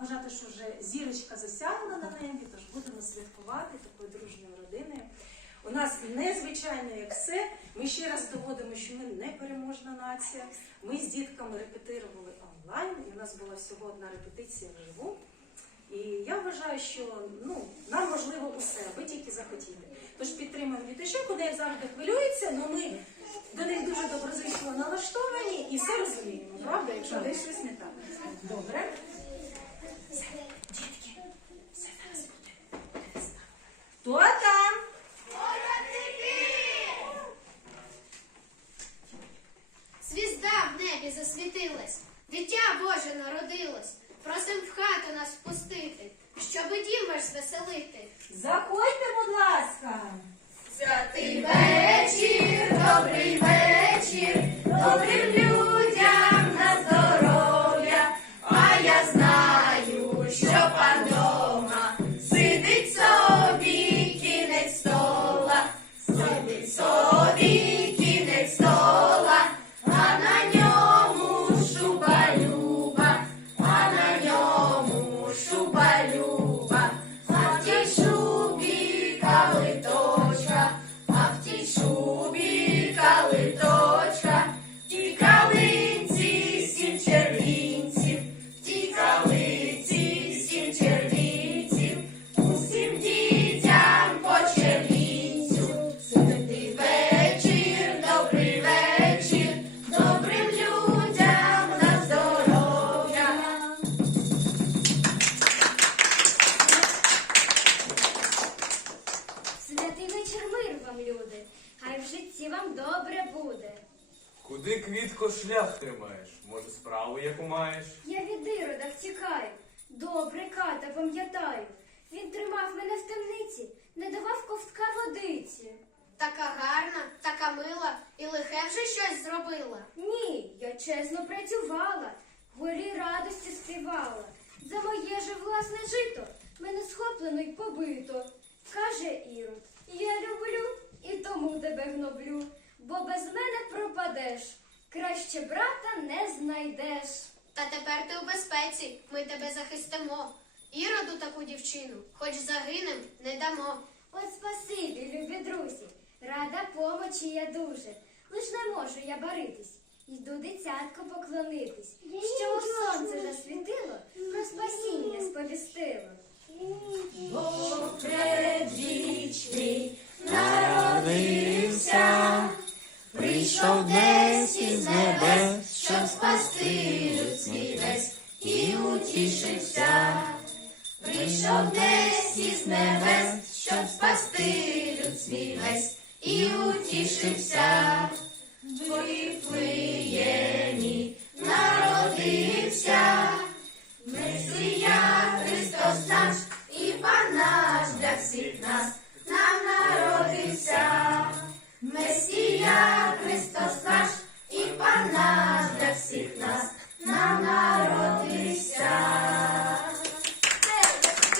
вважати, що вже зірочка засяяла на небі, тож будемо святкувати такою дружньою родиною. У нас незвичайно як все. Ми ще раз доводимо, що ми не переможна нація. Ми з дітками репетирували онлайн, і у нас була всього одна репетиція вживу. І я вважаю, що ну, нам можливо усе, аби тільки захотіти. Тож підтримуємо діточок, вони завжди хвилюються, але ми до них дуже доброзичливо налаштовані і все розуміємо, правда, якщо десь щось не так. Добре. Все, дітки, все зараз буде. буде вистава. Хто там? Звізда в небі засвітилась, дитя Боже народилось. Просим в хату нас щоби дім ваш звеселити. Заходьте, будь ласка. Святий вечір, добрий вечір, добрим людям вам, люди, хай в житті вам добре буде. Куди квітко шлях тримаєш? Може, справу яку маєш? Я від ірода втікаю, добре ката пам'ятаю. Він тримав мене в темниці, не давав ковтка водиці. Така гарна, така мила, і лихе вже щось зробила. Ні, я чесно працювала, горі радості співала. За моє же власне жито мене схоплено й побито. Каже Ірод, я люблю тому тебе гноблю, бо без мене пропадеш, краще брата не знайдеш. Та тепер ти у безпеці, ми тебе захистимо. Іроду таку дівчину, хоч загинем, не дамо. От спасибі, любі друзі, рада помочі я дуже. Лиш не можу я баритись, йду дитятку поклонитись, що сонце засвітило, про спасіння сповістило. предвічний і утішився. В Вифлеємі народився. Месія Христос наш і Пан наш для всіх нас нам народився. Месія Христос наш і Пан наш для всіх нас нам народився.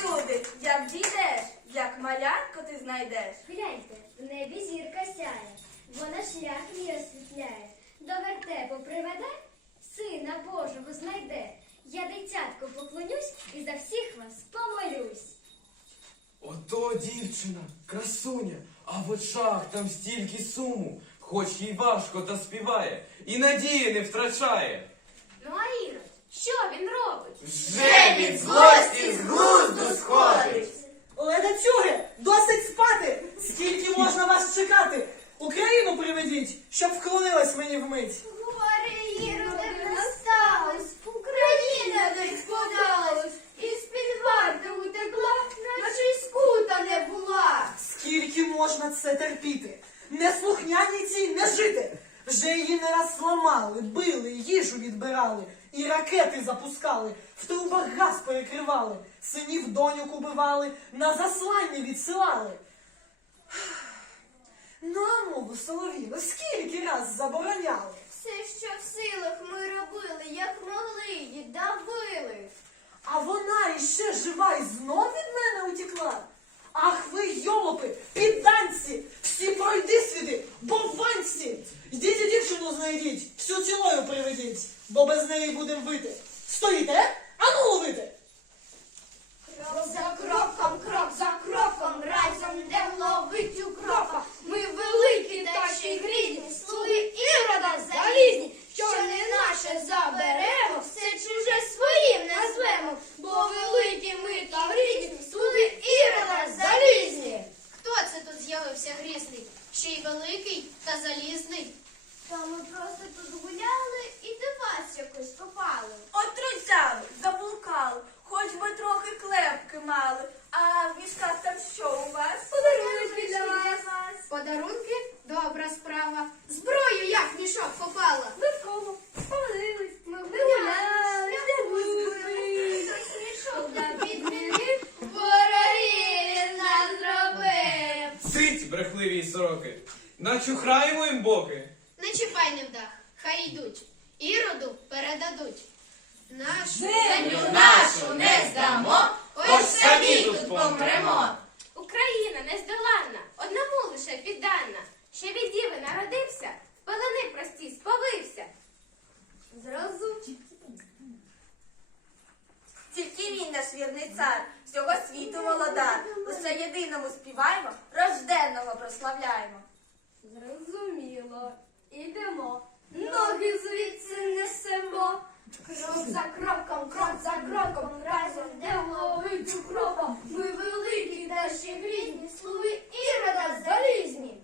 Люди, як дійдеш, як малятко ти знайдеш. Гляньте, в небі зірка сяє, вона шлях мій освітляє. До вертепу приведе, сина Божого знайде. Я дитятку поклонюсь і за всіх вас помолюсь. Ото дівчина, красуня, а в очах там стільки суму, хоч їй важко та співає, і надії не втрачає. Ну а Ірод, що він робить? Вже від злості з глузду сходить. Ледацюги, досить спати! Скільки можна вас чекати? Україну приведіть, щоб вклонилась мені вмить. Горе Іроде насталось, Україна десь подалась, із-під варти утекла, наче й скута не була. Скільки можна це терпіти? Неслухняні цій не жити. Вже її не раз ламали, били, їжу відбирали, і ракети запускали, в трубах газ перекривали, синів доньок убивали, на заслання відсилали. Нам мову солов'їну скільки раз забороняли. Все, що в силах ми робили, як могли її, давили. А вона іще жива і знов від мене утікла. Ах ви, йолопи, підданці, всі пройди сюди, бованці. Йдіть і дівчину знайдіть, всю цілою приведіть, бо без неї будем вити. Стоїте? Ану ловите. Крок за кроком, крок за кроком, разом йдем ловить укропа і грізні, слуги і рода залізні. Сороки. Начухраємо їм боки. Не чіпай невдах, хай йдуть. Іроду передадуть. Нашу Землю нашу не здамо, хоч самі тут помремо. Україна нездоланна, одному лише піддана. Ще від діви народився, в пелени прості сповився. Зразу Тільки він наш вірний цар, всього світу володар. Лише єдиному співаємо, рожденного прославляємо. Зрозуміло. Ідемо. Ноги звідси несемо. Крок за кроком, крок за кроком, разом йдемо вийдемо укропом. Ми великі та ще грізні, слуги ірода залізні.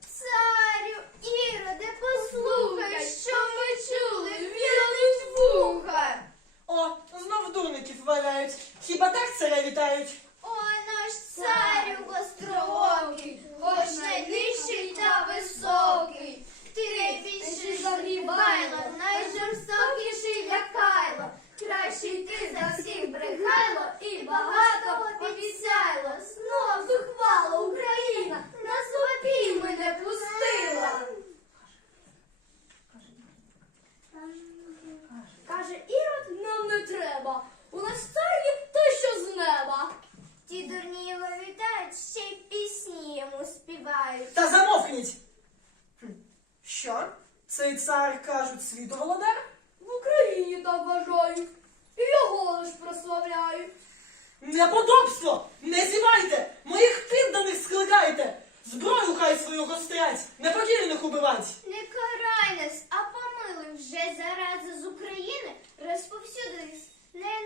Царю, Іроде, послухай, що ми чули, в'януть вуха. О, знов дурників валяють. Хіба так царя вітають? Ой, наш царю гостроокий, хоч найнижчий та високий. Ти найбільший загрібайло, найжорстокіший лякайло. Кращий ти за всіх брехайло і багато обіцяйло. Знов зухвала Україна, нас у обійми не пустила. Каже, Ірод нам не треба. У нас цар є той, що з неба. Ті дурні його вітають, ще й пісні йому співають. Та замовкніть! Хм, Що? Цей цар, кажуть, світу володар? В Україні так вважають. І його лиш прославляють. Неподобство! Не зівайте! Моїх підданих скликайте! Зброю хай свою гострять! Непокірних убивать! Не карай нас, а помилуй вже зарази з України розповсюдились. Не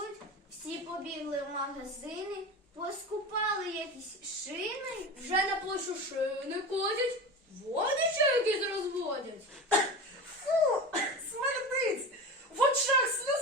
почули, всі побігли в магазини, поскупали якісь шини. Вже на площу шини ходять, водича якісь розводять. Фу, смердить, в очах сльози.